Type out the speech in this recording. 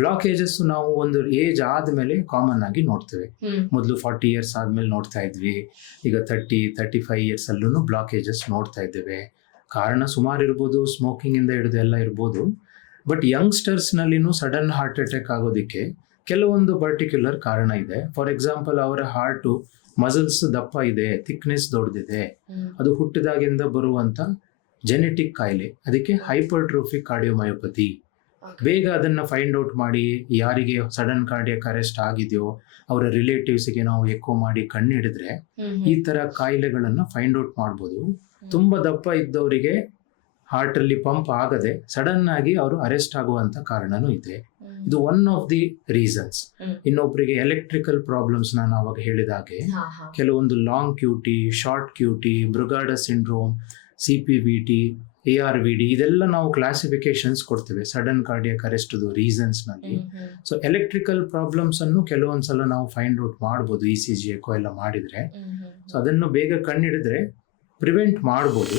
Blockages ನಾವು ಒಂದು age ಆದಮೇಲೆ ಕಾಮನ್ ಆಗಿ ನೋಡ್ತೇವೆ. ಮೊದಲು 40 ಇಯರ್ಸ್ ಆದಮೇಲೆ ನೋಡ್ತಾ ಇದ್ವಿ, ಈಗ 35 ಇಯರ್ಸ್ ಅಲ್ಲೂ ಬ್ಲಾಕೇಜಸ್ ನೋಡ್ತಾ ಇದ್ದೇವೆ. ಕಾರಣ ಸುಮಾರು ಇರ್ಬೋದು, ಸ್ಮೋಕಿಂಗಿಂದ ಹಿಡಿದು ಎಲ್ಲ ಇರ್ಬೋದು. ಬಟ್ ಯಂಗ್ಸ್ಟರ್ಸ್ನಲ್ಲಿನೂ ಸಡನ್ ಹಾರ್ಟ್ ಅಟ್ಯಾಕ್ ಆಗೋದಕ್ಕೆ ಕೆಲವೊಂದು ಪರ್ಟಿಕ್ಯುಲರ್ ಕಾರಣ ಇದೆ. ಫಾರ್ ಎಕ್ಸಾಂಪಲ್, ಅವರ ಹಾರ್ಟು ಮಸಲ್ಸ್ ದಪ್ಪ ಇದೆ, ಥಿಕ್ನೆಸ್ ದೊಡ್ಡದಿದೆ, ಅದು ಹುಟ್ಟಿದಾಗಿಂದ ಬರುವಂಥ ಜೆನೆಟಿಕ್ ಕಾಯಿಲೆ, ಅದಕ್ಕೆ ಹೈಪರ್ಟ್ರೋಫಿಕ್ ಕಾರ್ಡಿಯೋಮಯೋಪತಿ. ಬೇಗ ಅದನ್ನು ಫೈಂಡ್ ಔಟ್ ಮಾಡಿ ಯಾರಿಗೆ ಸಡನ್ ಕಾರ್ಡಿಯಕ್ ಅರೆಸ್ಟ್ ಆಗಿದೆಯೋ ಅವರ ರಿಲೇಟಿವ್ಸ್ಗೆ ನಾವು ಎಕೋ ಮಾಡಿ ಕಣ್ಣು ಹಿಡಿದ್ರೆ ಈ ಥರ ಕಾಯಿಲೆಗಳನ್ನು ಫೈಂಡ್ ಔಟ್ ಮಾಡ್ಬೋದು. ತುಂಬ ದಪ್ಪ ಇದ್ದವರಿಗೆ ಹಾರ್ಟಲ್ಲಿ ಪಂಪ್ ಆಗದೆ ಸಡನ್ ಆಗಿ ಅವರು ಅರೆಸ್ಟ್ ಆಗುವಂಥ ಕಾರಣನೂ ಇದೆ. ಇದು ಒನ್ ಆಫ್ ದಿ ರೀಸನ್ಸ್. ಇನ್ನೊಬ್ಬರಿಗೆ ಎಲೆಕ್ಟ್ರಿಕಲ್ ಪ್ರಾಬ್ಲಮ್ಸ್ ನಾನು ಅವಾಗ ಹೇಳಿದಾಗೆ ಕೆಲವೊಂದು long QT, short QT, Brugada syndrome, CPVT, ARVD ಇದೆಲ್ಲ ನಾವು ಕ್ಲಾಸಿಫಿಕೇಶನ್ಸ್ ಕೊಡ್ತೇವೆ ಸಡನ್ ಕಾರ್ಡಿಯಕ್ ಅರೆಸ್ಟ್ದು ರೀಸನ್ಸ್ನಲ್ಲಿ. ಸೊ ಎಲೆಕ್ಟ್ರಿಕಲ್ ಪ್ರಾಬ್ಲಮ್ಸ್ ಅನ್ನು ಕೆಲವೊಂದ್ಸಲ ನಾವು ಫೈಂಡ್ ಔಟ್ ಮಾಡ್ಬೋದು ECG ಎಕೋ ಎಲ್ಲ ಮಾಡಿದರೆ. ಸೊ ಅದನ್ನು ಬೇಗ ಕಂಡುಹಿಡಿದ್ರೆ ಪ್ರಿವೆಂಟ್ ಮಾಡ್ಬೋದು.